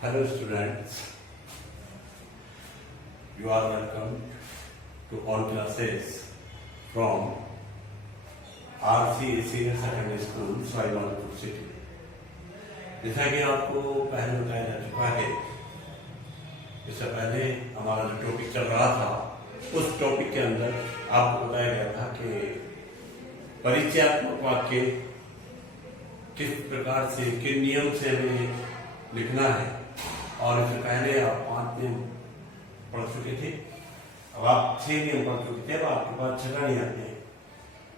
Hello students, you are welcome to all classes from RC Senior Secondary School, Sawai Madhopur city. जैसा कि आपको पहले बताया जा चुका है, इससे पहले हमारा जो टॉपिक चल रहा था उस टॉपिक के अंदर आपको बताया गया था कि परिचयात्मक वाक्य किस प्रकार से किन नियम से हमें लिखना है, और इससे पहले आप 5 नियम पढ़ चुके थे। अब आप 6 नियम पढ़ चुके थे। अब आपके पास 6 नहीं आते हैं।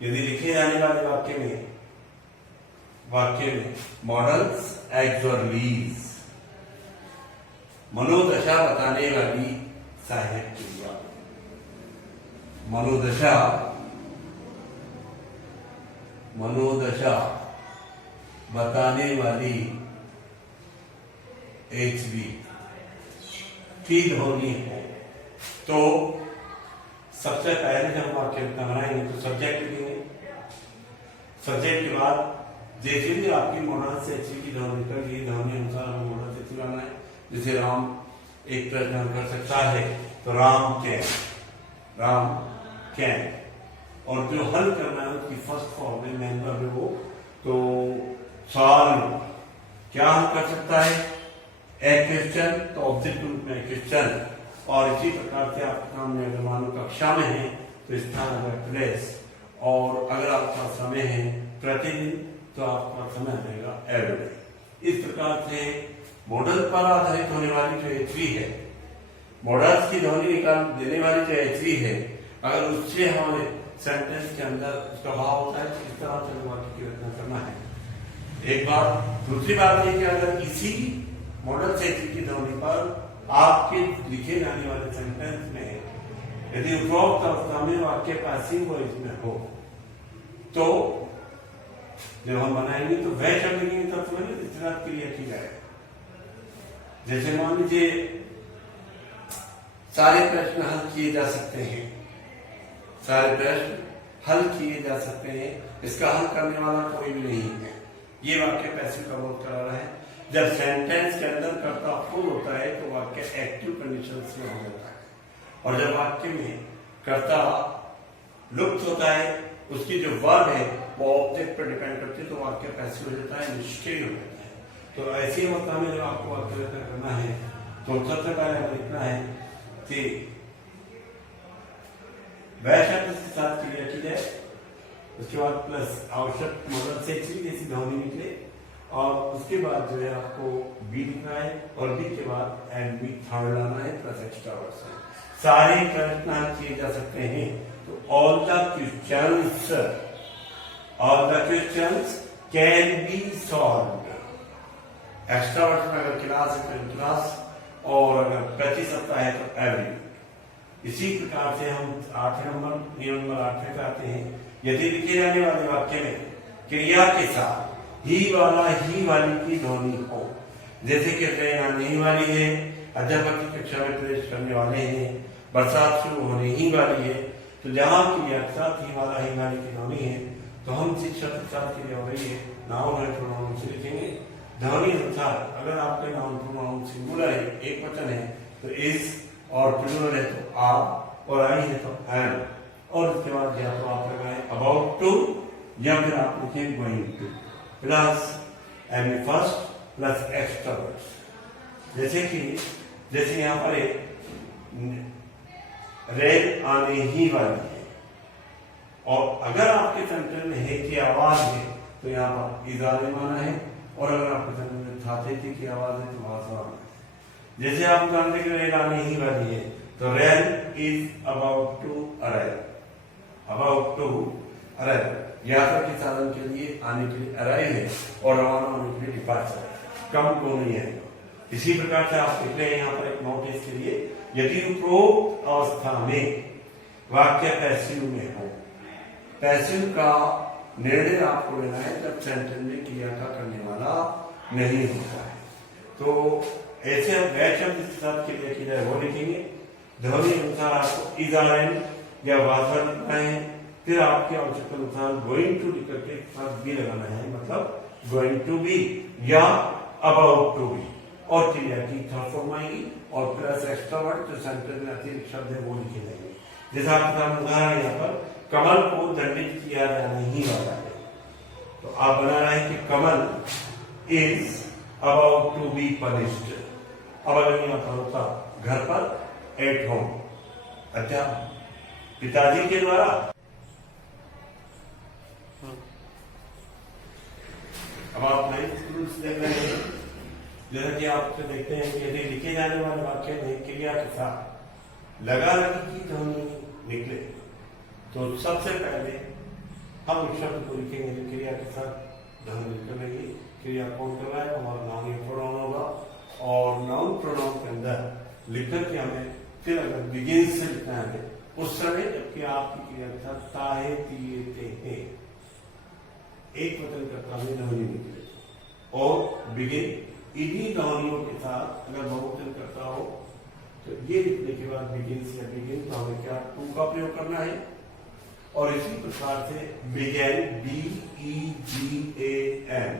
यदि लिखे जाने वाले वाक्य में मॉडल्स एक्सोरलीज, मनोदशा बताने वाली सहायक क्रिया, मनोदशा बताने वाली HV की ध्वनि है। तो सबसे पहले जब वाक्य बनाएंगे तो सब्जेक्ट लिखेंगे। सब्जेक्ट के बाद जैसे भी आपकी मोनोड से HV की ध्वनि निकल गई, ध्वनि अनुसार हमें मोनोड से HV बनाना है। जैसे राम एक प्रश्न कर सकता है तो राम कैन, और जो हल करना है उसकी फर्स्ट फॉर्म में मेंबर में वो तो सॉल्व क्या हल कर सकता है, ए क्वेश्चन, तो ऑब्जेक्ट रूप में क्वेश्चन। और इसी प्रकार से आपके सामने अगर मान लो कक्षा में है तो स्थान अगर प्लेस, और अगर आपका समय है प्रतिदिन तो आपका समय रहेगा एवरीडे। इस प्रकार से मॉडल पर आधारित होने वाली जो HV है, मॉडल्स की ध्वनि निकाल देने वाली जो HV है, अगर उससे हमारे सेंटेंस के अंदर उसका भाव होता है तो इस तरह से वाक्य की रचना करना है। एक बात। दूसरी बात है कि अगर इसी मॉडल से की ध्वनि पर आपके लिखे जाने वाले सेंटेंस में यदि उपरोक्त अवस्था में वाक्य पैसिव वॉइस में हो तो जब हम बनाएंगे तो वह शब्द लिखेंगे तब समझिए इस्तेमाल क्रिया की जाए। जैसे मान लीजिए सारे प्रश्न हल किए जा सकते हैं, सारे प्रश्न हल किए जा सकते हैं, इसका हल करने वाला कोई भी नहीं है। ये वाक्य पैसिव का बोध करा रहा है। जब सेंटेंस के अंदर कर्ता फुल होता है तो वाक्य एक्टिव कंडीशन में हो जाता है, और जब वाक्य में कर्ता लुप्त होता है, उसकी जो वर्ब है वो ऑब्जेक्ट पर डिपेंड करती है, तो वाक्य पैसिव हो जाता है, निष्क्रिय हो जाता है। तो ऐसी अवस्था में जब आपको वाक्य रचना करना है तो सबसे पहले हमें लिखना है कि वह शब्द के साथ क्रिया की जाए, उसके बाद प्लस आवश्यक मदद से जैसी ध्वनि निकले, और उसके बाद जो है आपको बी लिखना है, और बी के बाद एंड बी थर्ड लाना है प्लस एक्स्ट्रा वर्ड्स। सारे प्रश्न किए जा सकते हैं। तो all the questions can be solved. Extra words में अगर क्लास है तो क्लास, और अगर प्रति सप्ताह है तो एवरी। इसी प्रकार से हम 8 नंबर नियम नंबर 8 में आते हैं। यदि लिखे जाने वाले वाक्य में क्रिया के साथ ही वाली की ध्वनि हो, जैसे कि ट्रेन आने ही वाली है, अध्यापक की कक्षा में प्रवेश करने वाले हैं, बरसात शुरू होने ही वाली है, तो जहाँ क्रिया के साथ ही वाली की ध्वनि है तो हम शिक्षक के साथ क्रिया हो रही है नाउन है प्रोनाउन से लिखेंगे। ध्वनि अनुसार अगर आपके नाउन प्रोनाउन सिंगुलर है, एक वचन है तो इज, और प्लूरल है तो आप, और आई है तो एम, और उसके बाद या तो आप लगाएं अबाउट टू, या फिर आप लिखें going to plus M first plus extra words. जैसे यहाँ पर रेल आने ही वाली है, और अगर आपके सेंटेंस में है की आवाज है तो यहाँ पर इजारे माना है, और अगर आपके सेंटेंस में थाते थी की आवाज है तो भाषा माना है। जैसे आप जानते कि रेल आने ही वाली है तो rail is about to arrive, यात्रा के साधन के लिए आने के लिए अराइव है, और रवाना होने के लिए डिपार्चर, कम को नहीं है। इसी प्रकार से आप लिख रहे हैं यहाँ पर एक नोटिस के लिए, यदि उपरोक्त अवस्था में वाक्य पैसिव में हो, पैसिव का निर्णय आपको लेना है जब सेंटेंस में क्रिया का करने वाला नहीं होता है। तो ऐसे वह शब्द जिसके साथ क्रिया की जाए वो लिखेंगे। ध्वनि अनुसार आपको इजारेन या वासर लिखना है, फिर आपके आवश्यकता अनुसार गोइंग टू लिख के साथ बी लगाना है, मतलब गोइंग टू बी या अबाउट टू बी, और क्रिया की थर्ड फॉर्म आएगी और प्लस एक्स्ट्रा वर्ड जो सेंटेंस में अतिरिक्त शब्द है वो लिखे जाएंगे। जैसा आपका उदाहरण यहाँ पर कमल को दंडित किया जाना ही वाला है, तो आप बना रहे हैं कि Kamal is about to be punished. अब अगर यहाँ पर होता घर पर एट होम, अच्छा पिताजी के द्वारा, अब आप नाइन्थ रूल्स देख रहे हैं, जैसा कि आप देखते हैं कि यदि लिखे जाने वाले वाक्य में क्रिया के साथ लगा लगी की ध्वनि निकले तो सबसे पहले हम उस शब्द को लिखेंगे जो क्रिया के साथ ध्वनि निकल रही है। क्रिया कौन कर रहा है? हमारा नाउन प्रोनाउन होगा और नाउन प्रोनाउन के अंदर लिखकर के हमें फिर अगर बिगिन से लिखना है उस समय, जबकि आपकी क्रिया के साथ ताहे तिये ते एक वचन करता हुए ध्वनि निकले और बिगिन इन्हीं ध्वनियों के साथ अगर बहुवचन करता हो तो ये लिखने के बाद बिगिन से बिगिन तो हमें क्या टू का प्रयोग करना है। और इसी प्रकार से बिगेन BEGAN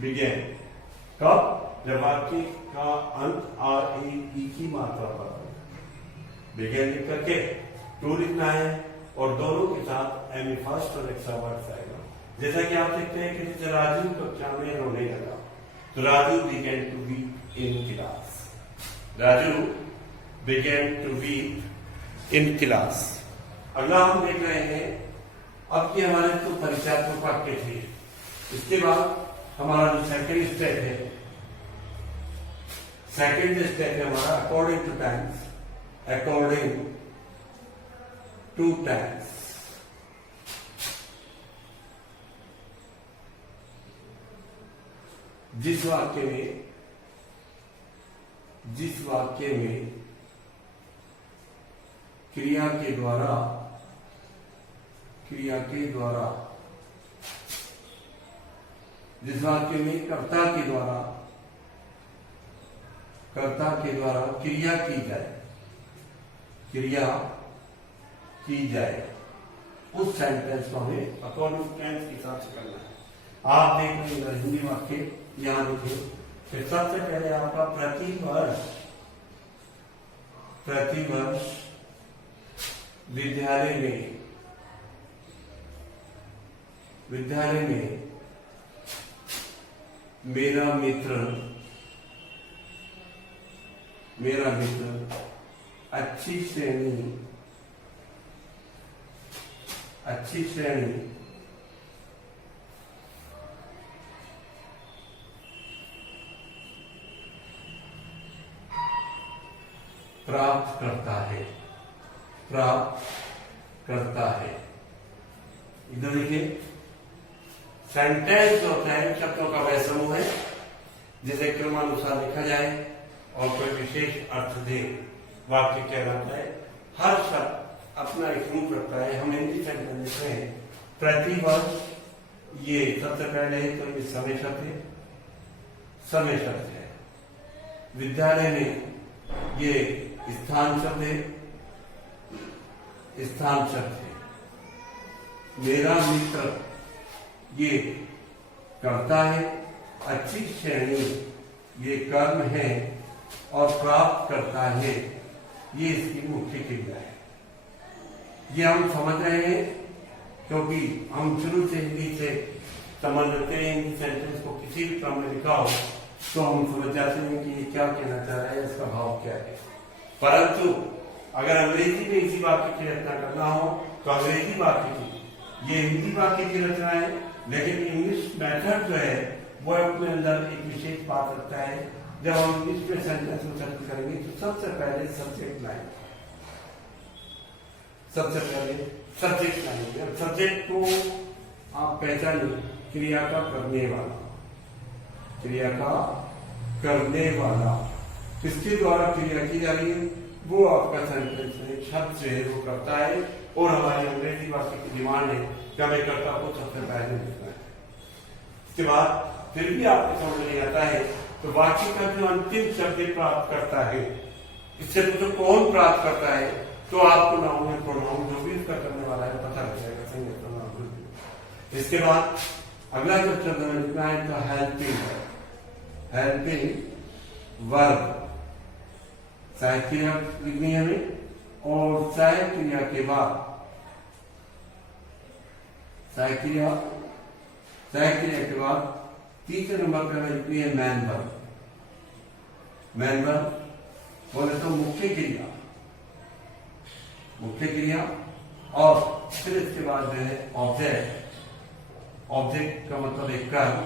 बिगेन कब? जब वाक्य का अंत RAE की मात्रा पर बिगेन लिख करके टू लिखना है और दोनों के साथ एमी फर्स्ट और एक्स्ट्रा वर्ड आएगा। जैसा कि आप देखते हैं कि जैसे राजू कक्षा में रोने लगा तो Raju began to weep in class, Raju began to weep in class. अगला हम देख रहे हैं, अब की हमारे तो परिचयात्मक वाक्य थे, इसके बाद हमारा जो सेकंड स्टेप है, सेकंड स्टेप है हमारा according two times, according two times. जिस वाक्य में क्रिया के द्वारा जिस वाक्य में कर्ता के द्वारा क्रिया की जाए उस सेंटेंस को हमें अकॉर्डिंग टू टेंस के हिसाब से करना है। आप देख रहे हैं हिंदी वाक्य यहाँ लिखे, फिर सबसे पहले आपका प्रतिवर्ष विद्यालय में मेरा मित्र अच्छी श्रेणी प्राप्त करता है। इधर देखिए, सेंटेंस होता है शब्दों का वह समूह है जिसे क्रमानुसार लिखा जाए और कोई विशेष अर्थ दे। वाक्य कहलाता है, हर शब्द अपना एक रूप रखता है। हम हिंदी सेंटेंस में प्रतिवर्ष, ये सबसे पहले है तो ये समय शब्द है। विद्यालय में ये स्थान शब्द है। मेरा मित्र ये करता है। अच्छी श्रेणी ये कर्म है और प्राप्त करता है ये इसकी मुख्य क्रिया है। ये हम समझ रहे हैं क्योंकि हम शुरू से हिंदी से समझ लेते हैं। हिंदी सेंटेंस को किसी भी क्रम में लिखा हो तो हम समझ जाते हैं कि ये क्या कहना चाह रहा है, इसका भाव क्या है। परंतु अगर अंग्रेजी में इसी वाक्य की रचना करना हो तो अंग्रेजी वाक्य की, ये हिंदी वाक्य की रचना है, लेकिन इंग्लिश मेथड जो है वो अपने अंदर एक विशेष बात रखता है। जब हम इंग्लिश में सेंटेंस उच्चारण करेंगे तो सबसे पहले सब्जेक्ट लाइन, सब्जेक्ट को आप पहचानिए, क्रिया का करने वाला किसके द्वारा क्रिया की जा रही है, वो आपका सेंटेंस है, शब्द जो है वो करता है। और हमारी अंग्रेजी वाक्य की डिमांड है कि हमें कर्ता को सबसे पहले लिखना है। इसके बाद फिर भी आपको समझ नहीं आता है तो वाक्य का जो अंतिम शब्द प्राप्त करता है, इससे तो कौन प्राप्त करता है, तो आपको नाउन या प्रोनाउन जो भी उसका करने वाला है पता लग जाएगा, सही है। इसके बाद अगला जो शब्द लिखना है तो हेल्पिंग वर्ब, सहायक क्रिया लिखनी है हमें, और सहायक क्रिया के बाद सहायक क्रिया के बाद तीसरे नंबर पर लिखनी है मैन वर्ब। मैन वर्ब बोले तो मुख्य क्रिया, और फिर इसके बाद जो है ऑब्जेक्ट। ऑब्जेक्ट का मतलब एक कर्म,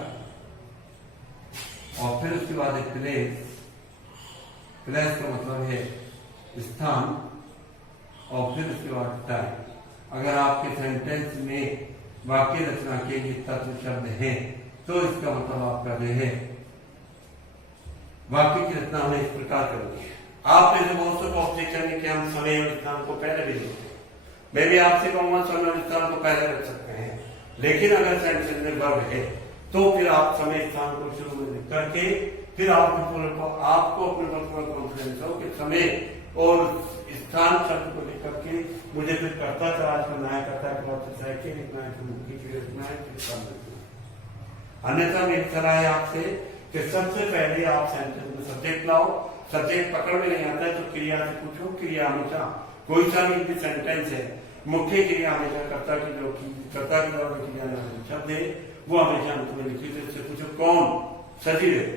और फिर उसके बाद एक प्लेस। प्लेस का मतलब है स्थान, और फिर उसके बाद टाइम। अगर आपके सेंटेंस में वाक्य रचना के लिए तत्व शब्द हैं तो इसका मतलब आपका जो है वाक्य की रचना हमें इस प्रकार करनी है। आप में से बहुत से ऑब्जेक्शन है कि हम समय और स्थान को पहले भी लिखते हैं। मैं भी आपसे कहूंगा समय और स्थान को पहले रख सकते हैं, लेकिन अगर सेंटेंस में वर्ब है तो फिर आप समय स्थान को शुरू में लिख करके फिर आपको अपने पर पूरा कॉन्फिडेंस हो कि समय और स्थान शब्द को लिख करके मुझे फिर कर्ता तलाश करना है, कर्ता के बाद सहायक लिखना है, फिर मुख्य क्रिया लिखना है, फिर कर्म लिखना है। अन्यथा मेरी सलाह है आपसे कि सबसे पहले आप सेंटेंस में सब्जेक्ट लाओ। सब्जेक्ट पकड़ में नहीं आता है तो क्रिया से पूछो। क्रिया हमेशा कोई सा भी सेंटेंस है, मुख्य क्रिया हमेशा कर्ता की द्वारा की जाने वाली शब्द है वो हमेशा अंत में लिखी। तो इससे पूछो कौन सजीव है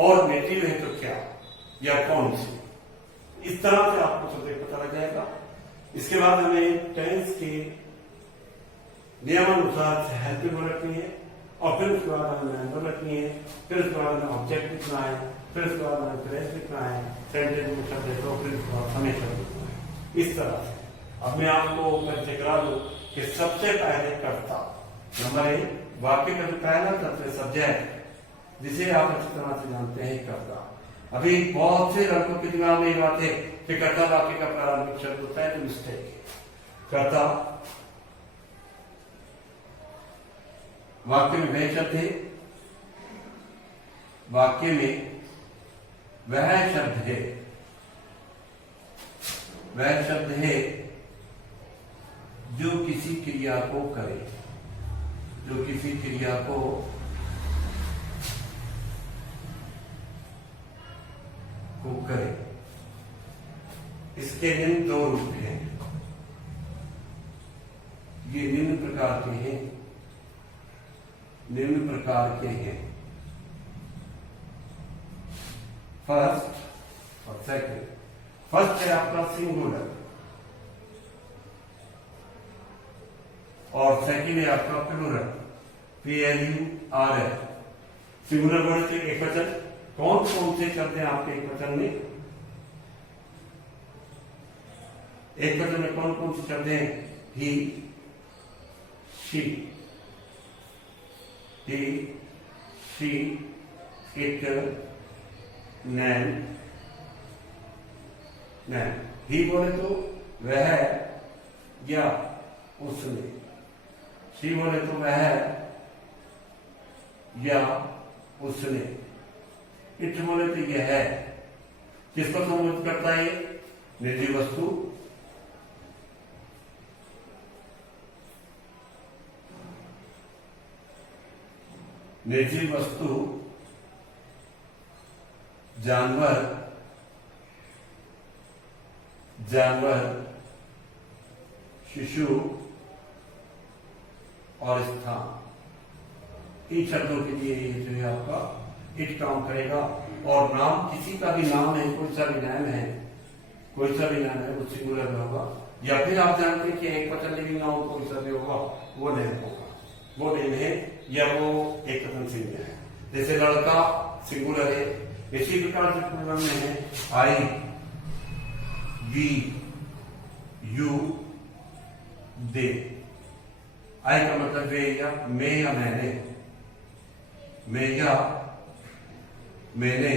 और नेटिव है तो क्या, या कौन सी। इस तरह से आपको सब्जेक्ट पता लग जाएगा। इसके बाद हमें टेंस के नियमानुसार से हेल्पिंग रखनी है, और फिर उसके बाद हमें मैन रखनी है, फिर उसके बाद हमें ऑब्जेक्ट लिखना है, फिर उसके बाद हमें प्लेस लिखना है, सेंटेंस में शब्द है तो फिर उसके बाद हमें शब्द लिखना है। इस तरह से अब मैं आपको परिचय करा दूं कि सबसे पहले कर्ता, नंबर 1 वाक्य का जो पहला तत्व सब्जेक्ट, जिसे आप अच्छी तरह से जानते हैं कर्ता। अभी बहुत से लड़कों के दिमाग में ये बात है कि कर्ता वाक्य का प्रारंभिक शब्द होता है, तो मिस्टेक है। कर्ता वाक्य में वह शब्द है, वाक्य में वह शब्द है, वह शब्द है जो किसी क्रिया को करे, जो किसी क्रिया को करे। इसके निम्न 2 रूप हैं, ये निम्न प्रकार के हैं, फर्स्ट और सेकंड। फर्स्ट है आपका सिंगुलर, और सेकंड है आपका प्लूरल, PLURL। सिंगुलर बोले तो एक वचन। कौन से शब्द हैं आपके एक वचन में? एक वचन में कौन से शब्द हैं? ही, शी, इट, नैन। ही बोले तो वह या उसने, शी बोले तो वह या उसने, इट बोले तो यह है। किसको संबोधित करता है? निर्जीव वस्तु, निर्जीव वस्तु, जानवर, शिशु और स्थान। इन शब्दों के लिए ये जो है आपका इट काम करेगा। और नाम, किसी का भी नाम है, कोई सा भी नाम है, वो सिंगुलर में होगा। या फिर आप जानते हैं कि एक वचन लिविंग नाउन कोई सा भी होगा, वो नेम होगा, वो नेम है या वो एक वचन सिंगुलर है। जैसे लड़का सिंगुलर है, इसी प्रकार से प्लूरल में है आई, वी, यू, दे। आई का मतलब वे या मैं या मैंने, मैं या मैंने।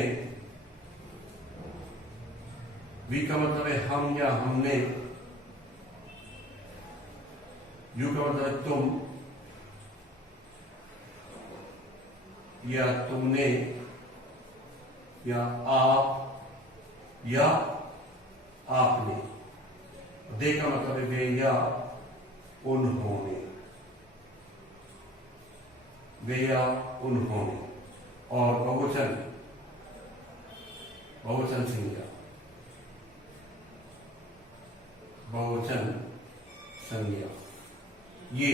वी का मतलब है हम या हमने। यू का मतलब है तुम या तुमने, या आप या आपने। दे का मतलब है वे या उन्होंने, वे या उन्होंने। और बहुवचन बहुवचन संज्ञा, बहुवचन संज्ञा ये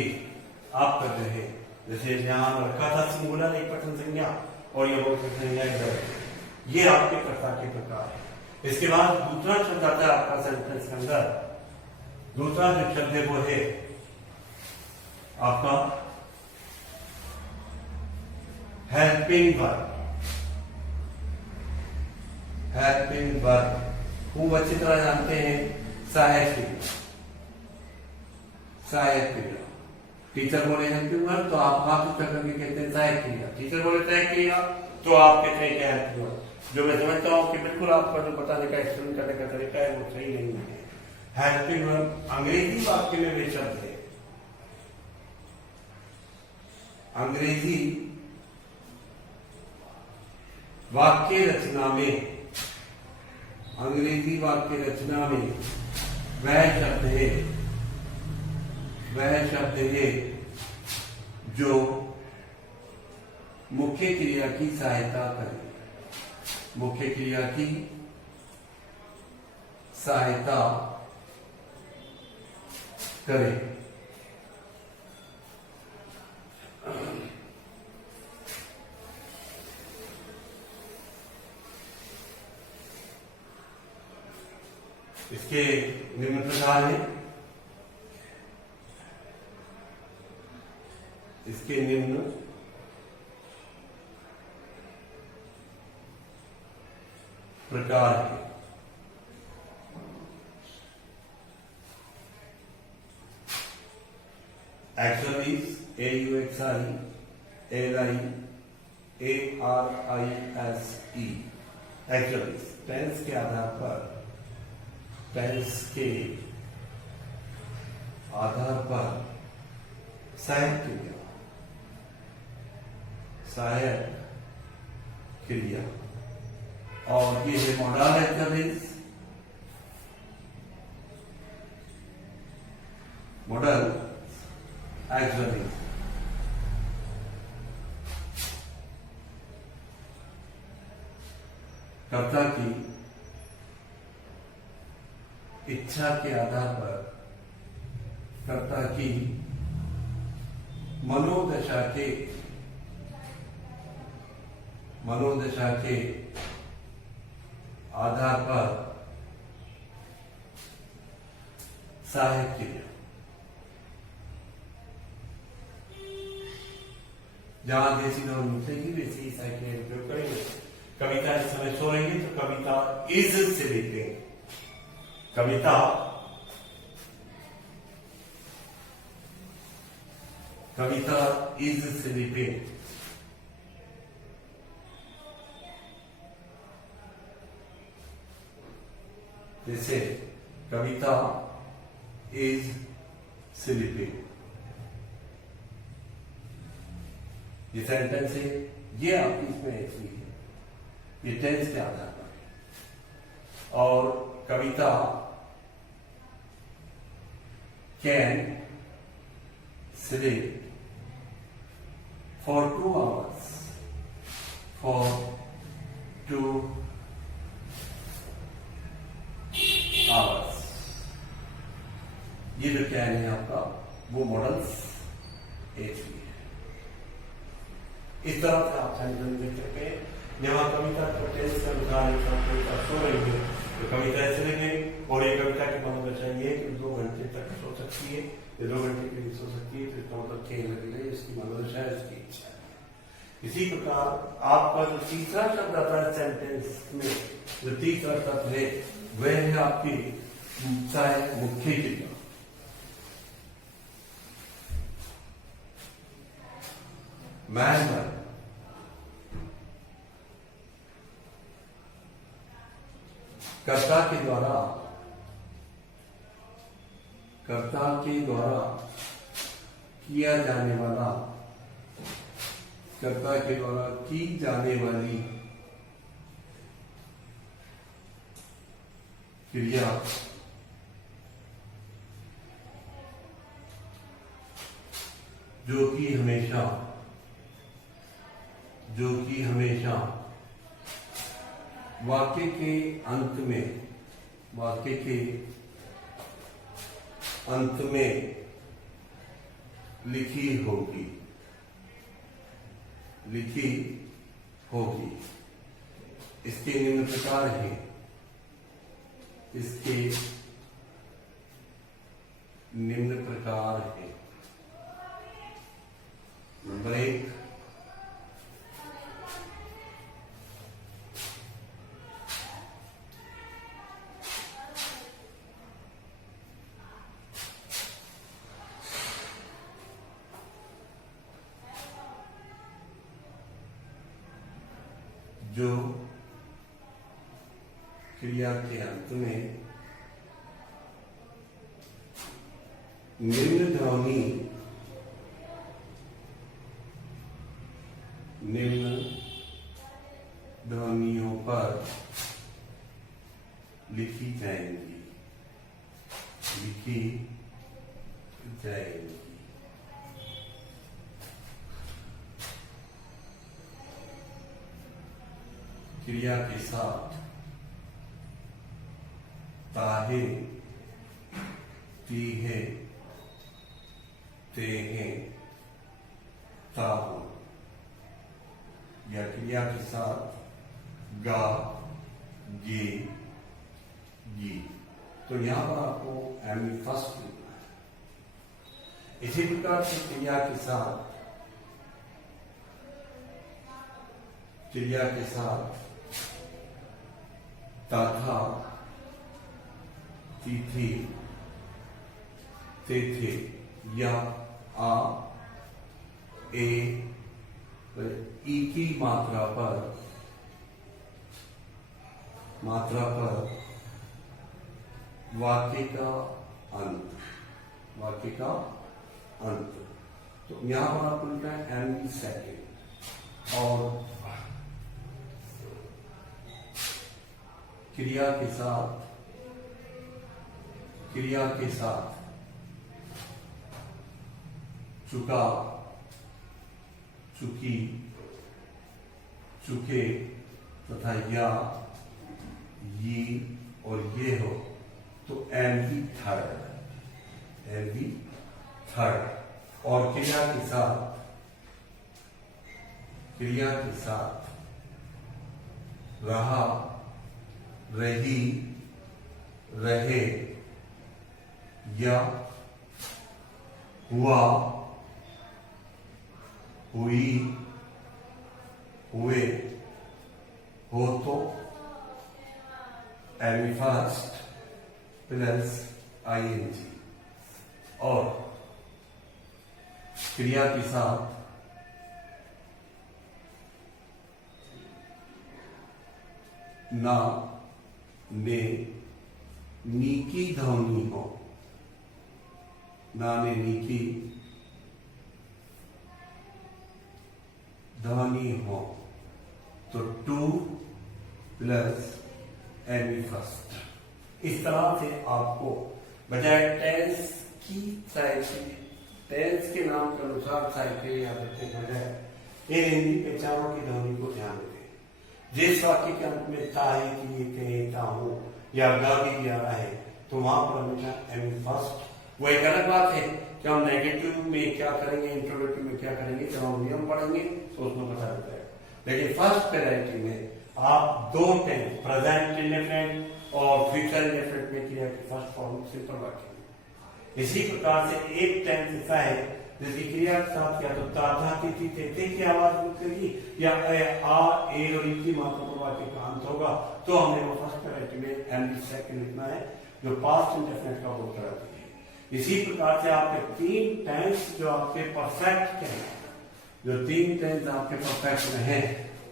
आप कर रहे हैं। जैसे ध्यान रखा था सिंगुलर एक वचन संज्ञा और ये बहुवचन संज्ञा इधर, ये आपके कर्ता के प्रकार है। इसके बाद दूसरा शब्द आता है आपका सेंटेंस के अंदर। दूसरा जो शब्द है वो है आपका हेल्पिंग वर्ब। हेल्पिंग वर्ब खूब अच्छी तरह जानते हैं, सहायक क्रिया, सहायक क्रिया। टीचर बोले हेल्पिंग वर्ब तो आप हाथ ऊपर करके कहते हैं सहायक क्रिया। टीचर बोले सहायक क्रिया तो आप कहते हैं क्या हेल्पिंग वर्ब। जो मैं समझता हूँ कि बिल्कुल आपका जो बताने का एक्सप्लेन करने का तरीका है वो सही नहीं है। हेल्पिंग वर्ब अंग्रेजी वाक्य में वे शब्द है, अंग्रेजी वाक्य रचना में, अंग्रेजी वाक्य रचना में वह शब्द है, वह शब्द है जो मुख्य क्रिया की सहायता करे, मुख्य क्रिया की सहायता करे। इसके निम्न प्रकार है, इसके निम्न प्रकार है। एक्सर्विस, AUXILIARISE, एक्सर्विस टेंस के आधार पर, टेंस के आधार पर सहायक क्रिया, सहायक क्रिया। और ये है मॉडल एक्सर्विस, मॉडल एक्सर्विस। कर्ता की इच्छा के आधार पर, कर्ता की मनोदशा के आधार पर सहायक क्रिया। जहां जैसी नॉन मिलेगी वैसे ही सहायक क्रिया उपयोग करेंगे। कविता इस समय सो रही है तो कविता इज से लिखेंगे, कविता कविता इज से लिखेंगे। जैसे कविता इज स्लीपिंग, ये सेंटेंस है, ये आपकी इसमें ऐसी है, ये टेंस के आधार पर है। और कविता can sleep for 2 hours, for 2 hours। ये जो क्या है आपका वो मॉडल्स एक ही है। इस तरह से आप सेंटेंस देख सकते हैं। जहां कविता को टेंस का उदाहरण कविता सो रही है तो कविता ऐसे लिखेंगे। और ये कविता की मनोदशा ये कि 2 घंटे तक सो सकती है, ये 2 घंटे के लिए सो सकती है, तो इसका मतलब खेल लगे इसकी मनोदशा है, इसकी इच्छा है। इसी प्रकार आपका जो तीसरा शब्द आता है सेंटेंस में, जो तीसरा शब्द है वह है आपकी मुख्य क्रिया। मैन वर्ब, कर्ता के द्वारा किया जाने वाला, कर्ता के द्वारा की जाने वाली क्रिया जो कि हमेशा वाक्य के अंत में, वाक्य के अंत में लिखी होगी, लिखी होगी। इसके निम्न प्रकार हैं, इसके निम्न प्रकार हैं। नंबर 1, जो क्रिया के अंत में निम्न ध्वनि, निम्न ध्वनियों पर लिखी जाएंगी, लिखी जाएंगी। क्रिया के साथ ताहे, तीहे, तेहे, ताहू, या क्रिया के साथ गा, गे, गी। तो यहां पर आपको एमी फर्स्ट लिखना है। इसी प्रकार से क्रिया के साथ, क्रिया के साथ ताथा, तीथी, तेथे, या आ, ए, ई की मात्रा पर, मात्रा पर वाक्य का अंत, वाक्य का अंत। तो यहां पर आपको लिखना है एम सेकेंड। और क्रिया के साथ, क्रिया के साथ चुका, चुकी, चुके तथा या, ये और ये हो तो एमवी थर्ड, एमवी थर्ड। और क्रिया के साथ, क्रिया के साथ रहा, रही, रहे, या, हुआ, हुई, हुए, हो तो एमी फर्स्ट प्लस आईएनजी। और क्रिया के साथ ना, ने, नी की ध्वनि हो, ना ने नी की ध्वनि हो तो टू प्लस एमी फर्स्ट। इस तरह से आपको बजाय टेंस की साइकिल, टेंस के नाम के अनुसार साइकिल याद रखने के बजाय इन हिंदी पहचानों की ध्वनि को ध्यान दें। जिस वाक्य के अंत में ता है कि ये ताहू या गा भी आ रहा है तो वहां पर हमेशा एमी फर्स्ट। वो एक अलग बात है कि हम नेगेटिव में क्या करेंगे, इंट्रोगेटिव में क्या करेंगे, जब हम नियम पढ़ेंगे तो उसमें पता चलता है। लेकिन फर्स्ट वेराइटी में आप दो टेंस, प्रेजेंट इंडेफिनिट और फ्यूचर इंडेफिनिट में क्रिया की फर्स्ट फॉर्म सिंपल वाक्य। इसी प्रकार से एक टेंस ऐसा है जिसकी क्रिया के साथ या तो ताथा, तिथि, तेते की आवाज निकलेगी या आ, ए और ई की मात्रा पर वाक्य का अंत होगा तो हमने वो फर्स्ट वेराइटी में एंड सेकंड लिखना है जो पास्ट इंडेफिनिट का बोध कराती है। इसी प्रकार से आपके तीन टेंस जो आपके परफेक्ट हैं, जो तीन टेंस आपके परफेक्ट में है,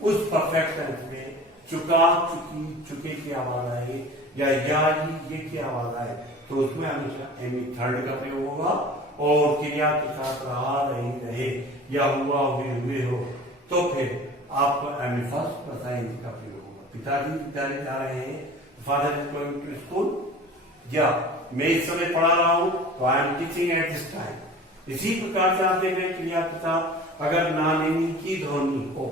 उस परफेक्ट टेंस में चुका, चुकी, चुके की आवाज आएगी या ये की आवाज आए तो उसमें हमेशा एमी थर्ड का प्रयोग होगा। और क्रिया के साथ रहा, रही, रहे या हुआ, हुए हो तो फिर आपको एमी फर्स्ट प्लस आईएनजी का प्रयोग होगा। पिताजी विद्यालय जा रहे हैं, father is going to school, या मैं इस समय पढ़ा रहा हूं तो I am teaching at this time. इसी प्रकार से आप देख रहे हैं क्रिया के साथ अगर नानी की ध्वनि हो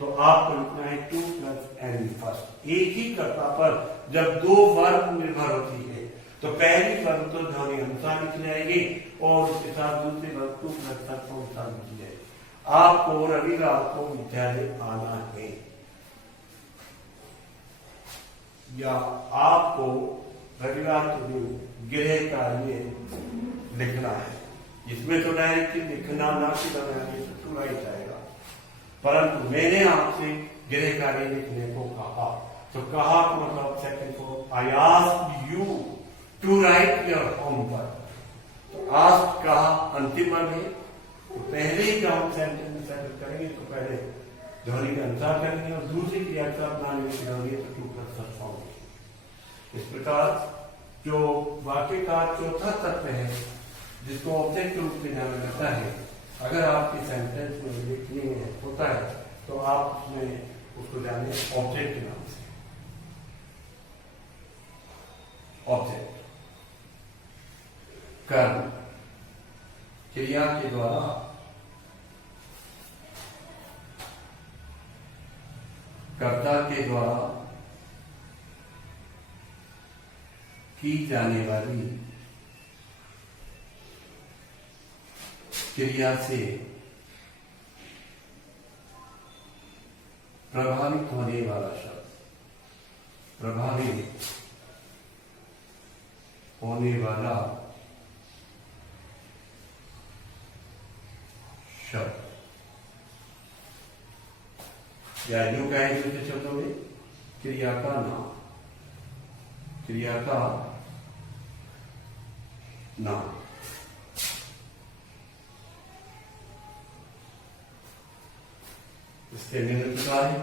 तो आपको लिखना है 2 + एन फर्स्ट। एक ही कर्ता पर जब दो वर्ब निर्भर होती है तो पहली वर्ब तो ध्वनि अनुसार लिख जाएगी और उसके साथ दूसरी वर्ब 2 + फर्स्ट अनुसार लिखी जाएगी। आपको रविवार को विद्यालय आना है या आपको रविवार के दिन गृह कार्य लिखना है। इसमें तो डायरेक्ट लिखना ना कि पूरा ही जाएगा, परंतु मैंने आपसे गृह कार्य लिखने को कहा, तो कहा तो मतलब second for I asked you to write your homework. तो आस्क कहा अंतिम वर्ग है, तो पहले ही जब हम सेंटेंस सेटल करेंगे तो पहले ध्वनि का अनुसार करेंगे और दूसरी क्रिया का बनाने की ध्वनि तो 2 + फर्स्ट फॉर्म। इस प्रकार जो वाक्य का चौथा तत्व है जिसको ऑब्जेक्ट रूप में जाना जाता है, अगर आपके सेंटेंस में लिखने में होता है तो आप उसमें उसको जाने ऑब्जेक्ट के नाम से। ऑब्जेक्ट कर्म क्रिया के द्वारा कर्ता के द्वारा की जाने वाली क्रिया से प्रभावित होने वाला शब्द, प्रभावित होने वाला शब्द, या यूं कहें दूसरे शब्दों में क्रिया का नाम, क्रिया का नाम। इसके निम्न प्रकार है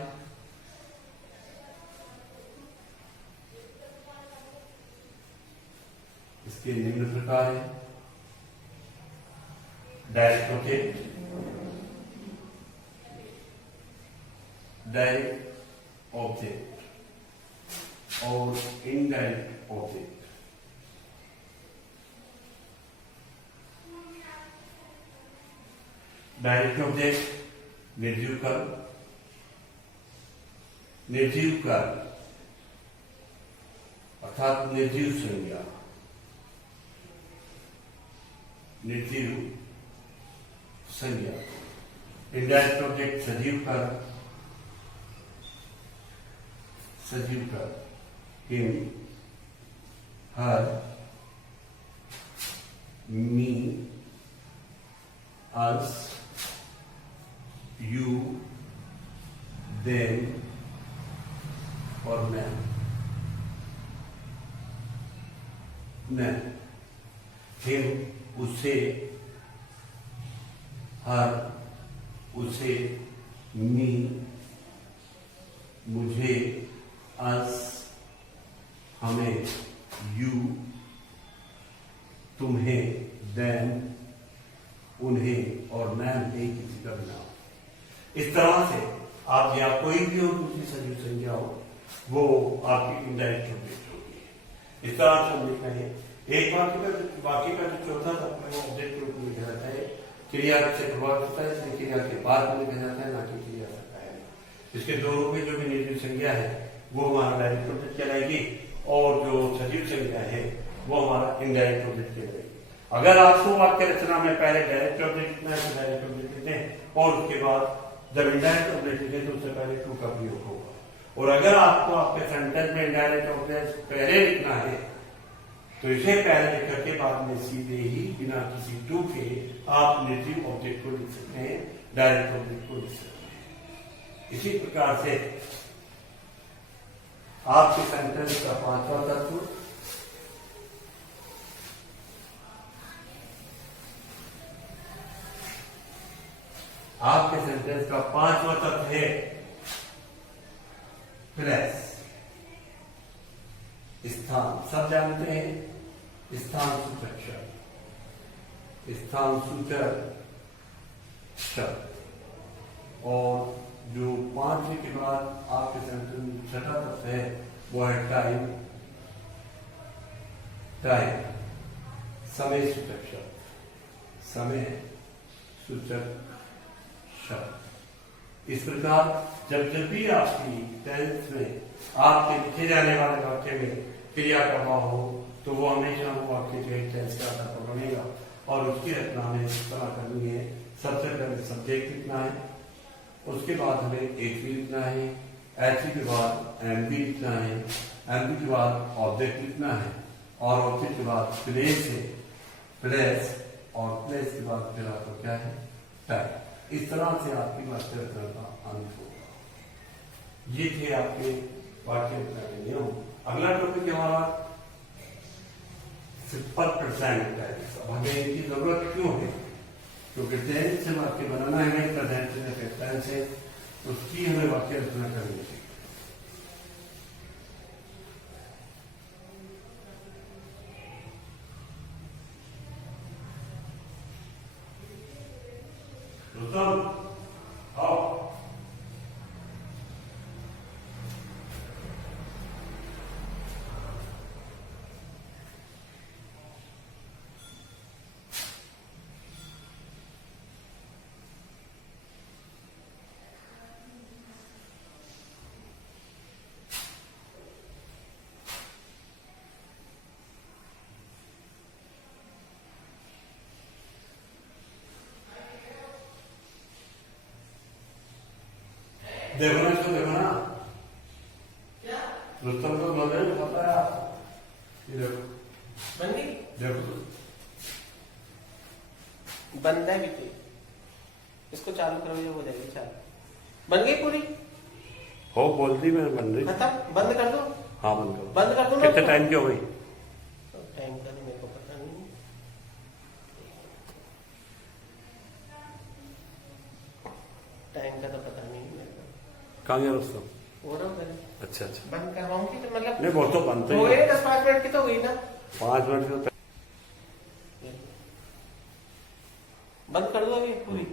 इसके निम्न प्रकार है डायरेक्ट ऑब्जेक्ट, डायरेक्ट ऑब्जेक्ट और इनडायरेक्ट ऑब्जेक्ट। डायरेक्ट ऑब्जेक्ट निर्जीव कर्म, निर्जीव कर्म अर्थात निर्जीव संज्ञा, निर्जीव संज्ञा। इनडायरेक्ट ऑब्जेक्ट सजीव कर्म, सजीव कर्म। Him, her, me, us, you, them और मैं। मैं, him उसे, हर उसे, मी मुझे, अस हमें, you तुम्हें, them उन्हें और मैं नहीं किसी का नाम। इस तरह से आप या कोई भी हो दूसरी सजीव संज्ञा हो वो आपकी इनडायरेक्ट ऑब्जेक्ट होगी। इस तरह से हम लिखना है एक वाक्य का जो चौथा तत्व है ऑब्जेक्ट रूप में लिखा जाता है। क्रिया से प्रभावित होता है, इसलिए क्रिया के बाद में लिखा जाता है, ना कि क्रिया से पहले। इसके दो रूप में जो भी निर्जीव संज्ञा है वो हमारा डायरेक्ट ऑब्जेक्ट कहलाएगी और जो सजीव संज्ञा है वो हमारा इनडायरेक्ट ऑब्जेक्ट कहलाएगी। अगर आपको वाक्य रचना में पहले डायरेक्ट ऑब्जेक्ट लिखना है तो डायरेक्ट ऑब्जेक्ट लिखते हैं और उसके बाद जब इनडायरेक्ट ऑब्जेक्ट लिखे तो उससे पहले टू का प्रयोग होगा। और अगर आपको आपके सेंटेंस में इनडायरेक्ट ऑब्जेक्ट पहले लिखना है तो इसे पहले लिख करके बाद में सीधे ही बिना किसी टू के आप निर्जीव ऑब्जेक्ट को लिख सकते हैं, डायरेक्ट ऑब्जेक्ट को लिख सकते हैं। इसी प्रकार से आपके सेंटेंस का पांचवा तत्व आपके सेंटेंस का पांचवा तत्व है प्लेस, स्थान। सब जानते हैं स्थान सूचक शब्द, स्थान सूचक शब्द। और जो पांचवे के बाद आपके सेंटेंस छठा तत्व है वो है टाइम, टाइम समय सूचक शब्द, समय सूचक शब्द। इस प्रकार जब जब भी आपकी टेंस में आपके लिखे जाने वाले वाक्य में क्रिया का भाव हो तो वो हमेशा वो वाक्य जो है टेंस का आधार पर बनेगा। और उसकी रचना हमें इस तरह करनी है, सबसे पहले सब्जेक्ट लिखना है, उसके बाद हमें एक भी लिखना है, एच के बाद एम भी लिखना है, एम के बाद ऑब्जेक्ट लिखना है और ऑब्जेक्ट के बाद प्लेस है, प्लेस और प्लेस के बाद फिर आपको क्या है टाइप। इस तरह से आपकी वाक्य रचना का अंत होगा। ये थे आपके वाक्य रचना के नियम। अगला टॉपिक हमारा सिंपल प्रेजेंट टेंस। अब हमें इनकी जरूरत क्यों है? क्योंकि टेंस से वाक्य बनाना है, प्रेजेंट टेंस है, उसकी हमें वाक्य रचना करनी चाहिए। आओ देखो ना, इसको देखो ना, क्या रुस्तम को बोल रहे हैं, पता है आपको? ये देखो बन गई, देखो बंद है भी कोई, इसको चालू करो, ये हो जाएगी चालू। बन गई पूरी? हो बोल दी मैंने, बन रही। खत्म, बंद कर दो। हाँ बंद करो। बंद कर दो ना। कितने टाइम की हो गई? टाइम का मेरे को पता नहीं। टाइम का तो पता नहीं मेरे को। कहाँ गया रुस्तम? हो रहा है। अच्छा अच्छा, बंद कर रहा हूँ कि तो मतलब नहीं बहुत तो बनते हो गए 10-5 मिनट की तो हुई ना। 5 मिनट की तो बंद कर दो अभी पूरी।